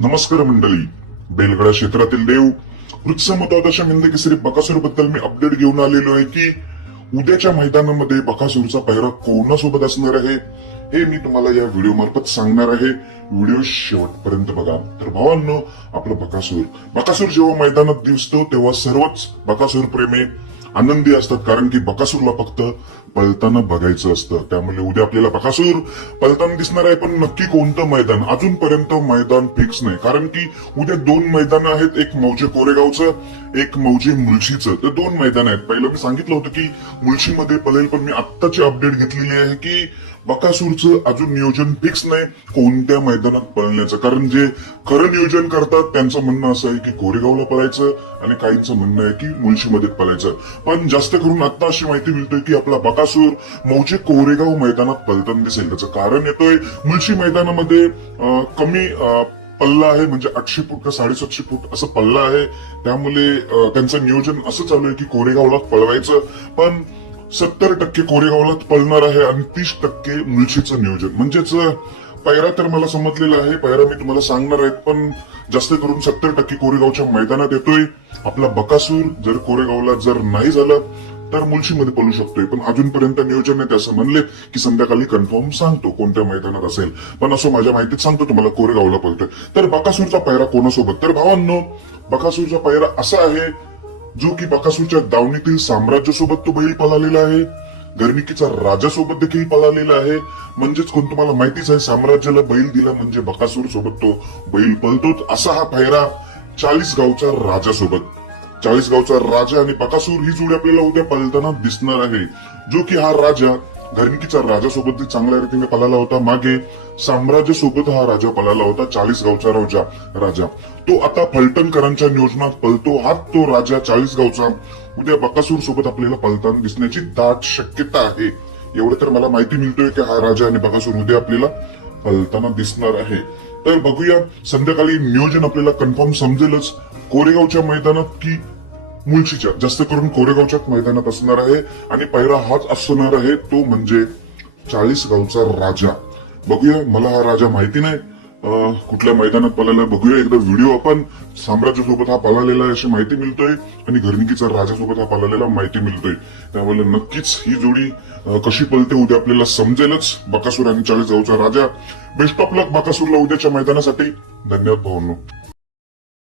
नमस्कार मंडळी. बेलगडा क्षेत्रातील देव वृत्समतोदशा केसरी बकासूरबद्दल मी अपडेट घेऊन आलेलो आहे की उद्याच्या मैदानामध्ये बकासूरचा पहिरा कोणासोबत असणार आहे हे मी तुम्हाला या व्हिडिओ मार्फत सांगणार आहे. व्हिडिओ शेवटपर्यंत बघा. तर भावांनो आपलं बकासूर. बकासूर जेव्हा मैदानात दिसतो तेव्हा सर्वच बकासूर प्रेमी आनंदी असतात कारण की बकासूरला फक्त पळताना बघायचं असतं. त्यामुळे उद्या आपल्याला बकासूर पळताना दिसणार आहे पण नक्की कोणतं मैदान? अजूनपर्यंत मैदान फिक्स नाही. कारण की उद्या दोन मैदान आहेत एक मौजे कोरेगावचं एक मौजे मुळशीचं तर दोन मैदान आहेत. पहिलं मी सांगितलं होतं की मुळशीमध्ये पळेल पण मी आत्ताची अपडेट घेतलेली आहे की बकासूरचं अजून नियोजन फिक्स नाही कोणत्या मैदानात पळण्याचं. कारण जे खरं नियोजन करतात त्यांचं म्हणणं असं आहे की कोरेगावला पळायचं आणि काहींचं म्हणणं आहे की मुळशीमध्ये पळायचं. पण जास्त करून आता अशी माहिती मिळते की आपला बकासूर मौजे कोरेगाव मैदानात पळताना दिसेल. त्याचं कारण येतोय मुळशी मैदानामध्ये कमी पल्ला आहे म्हणजे आठशे फूट का साडेसातशे फूट असं पल्ला आहे. त्यामुळे त्यांचं नियोजन असं चालू आहे की कोरेगावला पळवायचं. पण सत्तर टक्के कोरेगावलाच पळणार आहे आणि तीस टक्के मुळशीचं नियोजन. म्हणजेच पायरा तर मला समजलेला आहे पायरा मी तुम्हाला सांगणार आहे पण जास्त करून सत्तर टक्के कोरेगावच्या मैदानात येतोय. आपला बकासूर जर कोरेगावला जर नाही झालं तर मुळशीमध्ये पळू शकतोय. पण अजूनपर्यंत नियोजन ते असं म्हणले की संध्याकाळी कन्फर्म सांगतो कोणत्या मैदानात असेल. पण असं माझ्या माहितीत सांगतो तुम्हाला कोरेगावला पळतोय. तर बकासूरचा पायरा कोणासोबत? तर भावांनो बकासूरचा पायरा असा आहे जो की बकासूरच्या दावणीतील साम्राज्य सोबत तो बैल पळालेला आहे. गर्निकीचा राजा सोबत देखील पळालेला आहे. म्हणजेच कोण तुम्हाला माहितीच आहे साम्राज्याला बैल दिला म्हणजे बकासूर सोबत तो बैल पळतोच असा हा पायरा चाळीस गावच्या राजा सोबत. चाळीस गावचा राजा आणि बकासूर ही जोडी आपल्याला उद्या पळताना दिसणार आहे. जो की हा राजा घरनिकीचा राजा सोबत चांगल्या रीतीने पळाला होता. मागे साम्राज्य सोबत हा राजा पळाला होता चाळीस गावचा राजा. राजा. तो आता फलटणकरांच्या नियोजनात पळतो. हाच तो राजा चाळीस गावचा उद्या बकासूर सोबत आपल्याला पळताना दिसण्याची दाट शक्यता आहे. एवढं तर मला माहिती मिळतोय की हा राजा आणि बकासूर उद्या आपल्याला पळताना दिसणार आहे. तर बघूया संध्याकाळी नियोजन आपल्याला कन्फर्म समजेलच. कोरेगावच्या मैदानात की मुळशीच्या जास्त करून कोरेगावच्याच मैदानात असणार आहे आणि पहिला हाच असणार आहे तो म्हणजे चाळीस गावचा राजा. बघूया मला हा राजा माहिती नाही. कुठल्या मैदानात पळाला बघूया एकदा व्हिडिओ आपण साम्राज्यासोबत हा पळालेला आहे अशी माहिती मिळतोय आणि घरनिकीचा राजा सोबत हा पळालेला माहिती मिळतोय. त्यामुळे नक्कीच ही जोडी कशी पळते उद्या आपल्याला समजेलच. बकासूर आणि चाळीस गावचा राजा. बेस्ट ऑफ लक बकासूरला उद्याच्या मैदानासाठी. धन्यवाद भावनो.